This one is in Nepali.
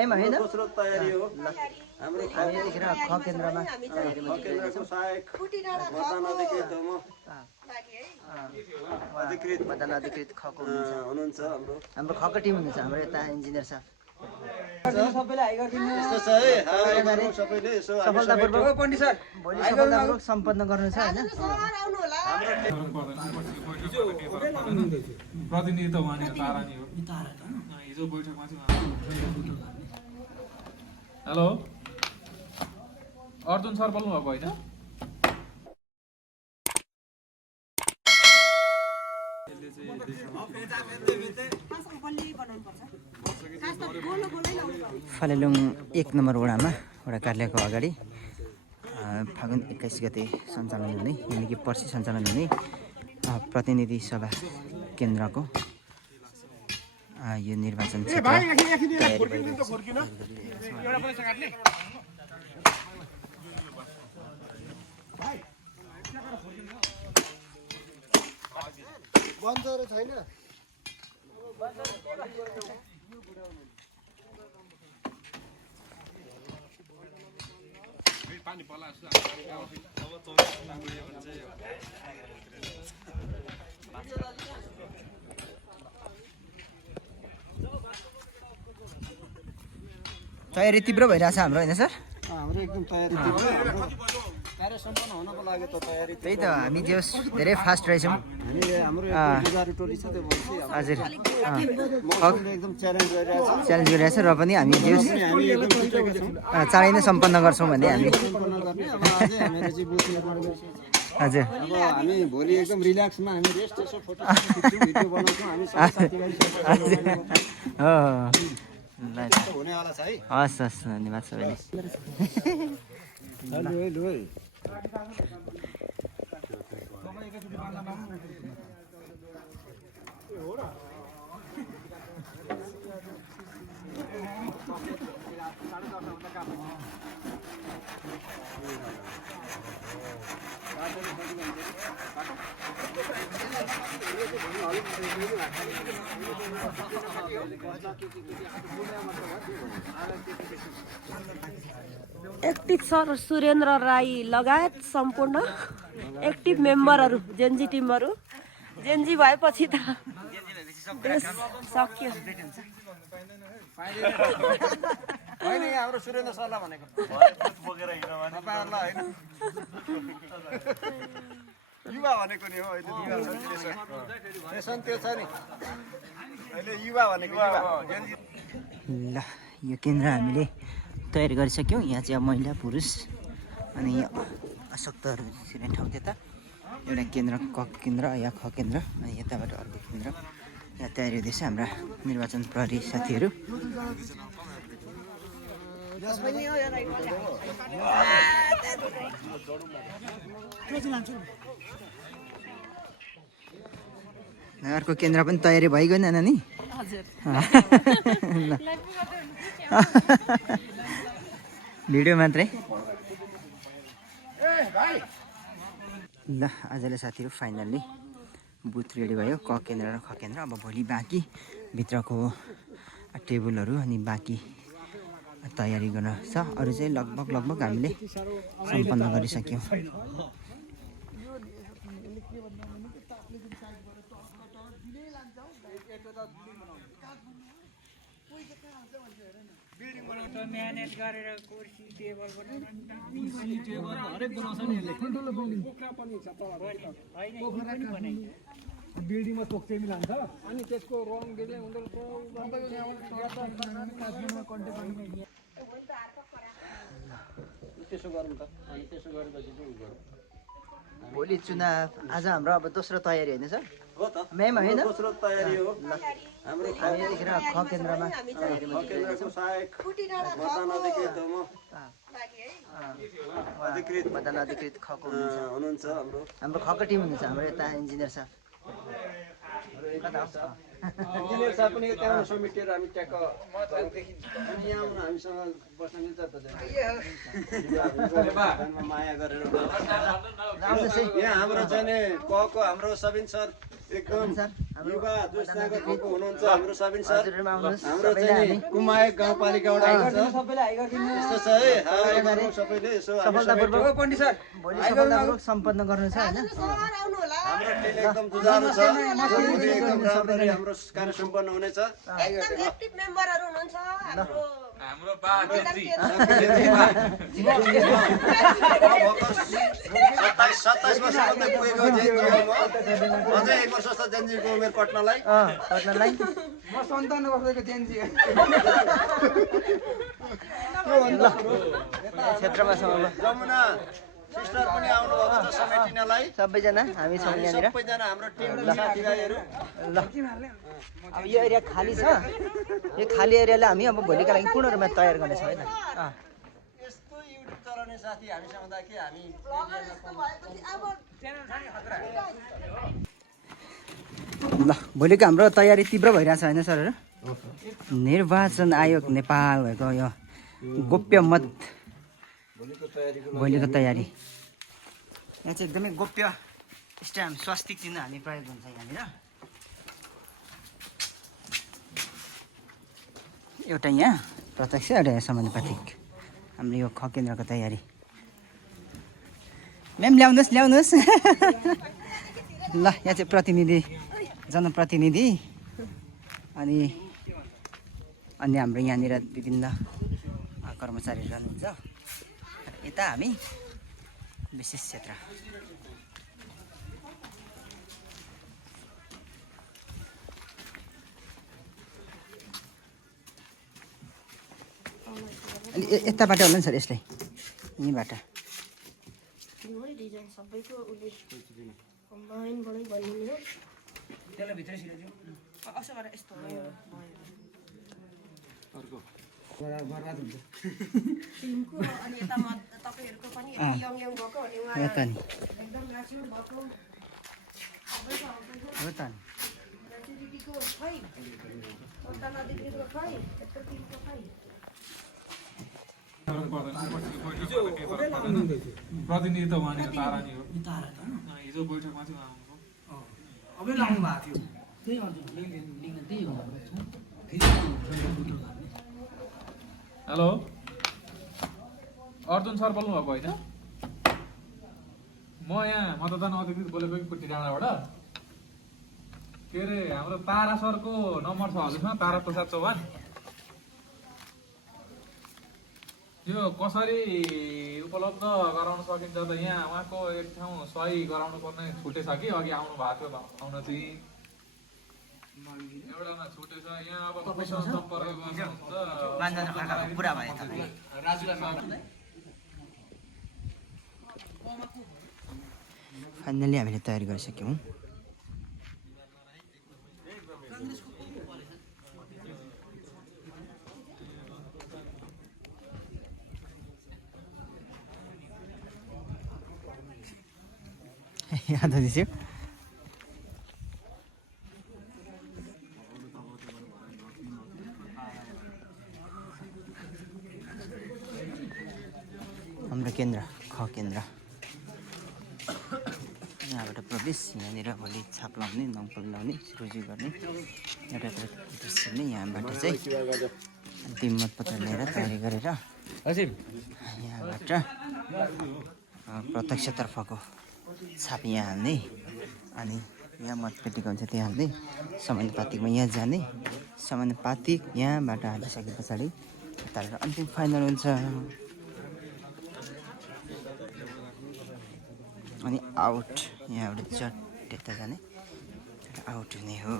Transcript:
हैन दोस्रो तयारी हो हाम्रो यतिखेर ख केन्द्रमा केन्द्रको सहायक मतदान अधिकृत हो म अधिकृत मतदान अधिकृत खको हुनुहुन्छ हाम्रो खको टिम हुनुहुन्छ हाम्रो यता इन्जिनियर साहब सबैलाई हाई गरिदिनु यस्तो छ है हाई गर्नु सबैले यसो सफलतापूर्वक पण्डित सर भोलि सफलतापूर्वक सम्पन्न गर्नु छ हैन प्रतिनिधि त वहाँनिर तारा नि हो हिजो बैठकमा चाहिँ हेलो अर्जुन सर बोल्नु भएको होइन फलेलुङ 1 नम्बर वडामा वडा कार्यालयको अगाडि फागुन 21 गते सञ्चालन हुने यानि कि पर्सि सञ्चालन हुने प्रतिनिधि सभा केन्द्रको यो निर्वाचन छैन पानी पला तयारी तीव्र भइरहेछ हाम्रो हैन सर हाम्रो एकदम तयारी कार्य सम्पन्न हुनको लागि त तयारी त्यही त हामी जे धेरै फास्ट रहेछौँ हामीले हाम्रो जुगारी टोली छ त्यो भन्छ हजुर एकदम च्यालेन्ज गरिरहेछ र पनि हामी जे चाँडै नै सम्पन्न गर्छौँ भन्ने हामी हजुर अब हामी भोलि एकदम रिल्याक्समा हामी रेस्ट यसो फोटो खिच्छौँ भिडियो बनाउँछौँ हामी हुनेवाला छ है हस् हस् धन्यवाद सबैले एक्टिभ सर सुरेन्द्र राई लगायत सम्पूर्ण एक्टिभ मेम्बरहरू जेनजी टिमहरू जेनजी भएपछि त देश सक्यो होइन हाम्रो सुरेन्द्र सरलाई भनेको बोकेर हिँड्न युवा भनेको नि हो अहिले त्यो छ नि अहिले युवा भनेको ल यो केन्द्र हामीले तयारी गरिसक्यौँ यहाँ चाहिँ अब महिला पुरुष अनि अशक्तहरू छिर्ने ठाउँ त्यता एउटा केन्द्र क केन्द्र या ख केन्द्र अनि यताबाट अर्को केन्द्र यहाँ तयारी हुँदैछ हाम्रा निर्वाचन प्रहरी साथीहरू अर्को केन्द्र पनि तयारी भइगएन नानी भिडियो मात्रै ल आजले साथीहरू फाइनल्ली बुथ रेडी भयो क केन्द्र र ख केन्द्र अब भोलि बाँकी भित्रको टेबलहरू अनि बाँकी तयारी गर्न छ अरू चाहिँ लगभग हामीले सम्पन्न गरिसक्यौँ म्यानेज गरेर कुर्सी टेबल हरेक बनाउँछ नि यसले ठुल्ठुलो बिल्डिङ पोखरा पनि छ तल बिल्डिङमा तोक्सेमी लान्छ अनि त्यसको रङ डिजाइन हुँदो त्यसो गरौँ त अनि त्यसो गरेपछि चाहिँ गरौँ भोलि चुनाव आज हाम्रो अब दोस्रो तयारी होइन सर हो त म्याम होइन दोस्रो तयारी हो हाम्रो यतिखेर ख केन्द्रमा केन्द्रको सहायक मतदान अधिकृत हो म अधिकृत मतदान अधिकृत खको हुनुहुन्छ हाम्रो खको टिम हुनुहुन्छ हाम्रो यता इन्जिनियर साहब इन्जिनियर साहब पनि त्यहाँ समेटेर हामी ट्याक्क यहाँ हामीसँग बस्न मिल्छ त माया गरेर यहाँ हाम्रो चाहिँ कको हाम्रो सबिन सर एकदम युवा जोस्नाको थोको हुनुहुन्छ हाम्रो सबिन सर हजुरहरुमा आउनुहोस् हाम्रो सबैले चाहिँ हामी कुमायक गाउँपालिकाबाट आउनुहुन्छ सबैलाई हाई गरिदिनु यस्तो छ है हाई गर्नु सबैले यसो हामी सफलतापूर्वक पण्डित सर भोलि सफलतापूर्वक सम्पन्न गर्नु छ हैन हाम्रो टिम एकदम जुझारो छ भोलि एकदम राम्ररी हाम्रो कार्य सम्पन्न हुनेछ एक्टिभ मेम्बरहरू हुनुहुन्छ हाम्रो हाम्रो बा जेन्जी 27 वर्षमा पुगेको अझै 1 वर्ष जस्तो जेन्जीको उमेर पट्नलाई पत्नलाई म 57 वर्षको जेन्जी हो क्षेत्रमा छौँ अब जमुना सिस्टर पनि आउनु भएको छ समेटिनलाई सबैजना हामी छौँ यहाँनिर सबैजना हाम्रो टिम साथीभाइहरू ल अब यो एरिया खाली छ यो खाली एरियालाई हामी अब भोलिका लागि पूर्ण रूपमा तयार गर्नेछौँ होइन यस्तो युट्युब चलाउने साथी हामीसँग हुँदा के हामी ल भोलिको हाम्रो तयारी तीव्र भइरहेछ होइन सरहरू निर्वाचन आयोग नेपाल भएको यो गोप्य मत भोलिको तयारी यहाँ चाहिँ एकदमै गोप्य स्ट्याम्प स्वास्तिक चिन्ह हाल्ने प्रयोग हुन्छ यहाँनिर एउटा यहाँ प्रत्यक्ष एउटा यहाँ समानुपातिक हाम्रो यो ख केन्द्रको तयारी म्याम ल्याउनुहोस् ल्याउनुहोस् ल यहाँ चाहिँ प्रतिनिधि जनप्रतिनिधि अनि अन्य हाम्रो यहाँनिर विभिन्न कर्मचारीहरू रहनुहुन्छ यता हामी विशेष क्षेत्र अनि यताबाट होला नि सर यसलाई यहीँबाट डिजाइन सबैको उसले कम्बाइनबाटै बनिने हो त्यसलाई भित्रै सिराइदिउँ असो गरेर यस्तो बर्बाद हुन्छ टिमको अनि यता तपाईँहरूको पनि यङ यङ भएको अनि उहाँ हो त नि एकदम म्याच्योर भएको हो त नि म्याच्युरिटीको खै कता नदेखिको खै यस्तो टिमको खै प्रतिनिधि त उहाँनिर तारा नि हो हिजो बैठकमा चाहिँ आउनुभयो अबै लाउनु भएको थियो हेलो अर्जुन सर बोल्नुभएको होइन म यहाँ मतदान अधिकृत बोलेको कि कुटी डाँडाबाट के अरे हाम्रो तारा सरको नम्बर छ हजुरसँग तारा प्रसाद चौहान यो कसरी उपलब्ध गराउन सकिन्छ त यहाँ उहाँको एक ठाउँ सही गराउनु पर्ने छुटेछ कि अघि आउनु भएको थियो आउन चाहिँ एउटामा छुटेछ यहाँ अब कसैसँग सम्पर्क गर्नुहुन्छ पुरा भयो तपाईँ फाइनली हामीले तयारी गरिसक्यौँ याद हुँदैछ हाम्रो केन्द्र ख केन्द्र यहाँबाट प्रवेश यहाँनिर भोलि छाप लाउने नङपल लाउने रुजु गर्ने एउटा दृश्य नै यहाँबाट चाहिँ अन्तिम मतपत्र लिएर तयारी गरेर यहाँबाट प्रत्यक्षतर्फको छाप यहाँ हाल्ने अनि यहाँ मतपेटिका हुन्छ त्यहाँ हाल्ने समानुपातिकमा यहाँ जाने समानुपातिक यहाँबाट हालिसके पछाडि यताबाट अन्तिम फाइनल हुन्छ अनि आउट यहाँबाट चट यता जाने आउट हुने हो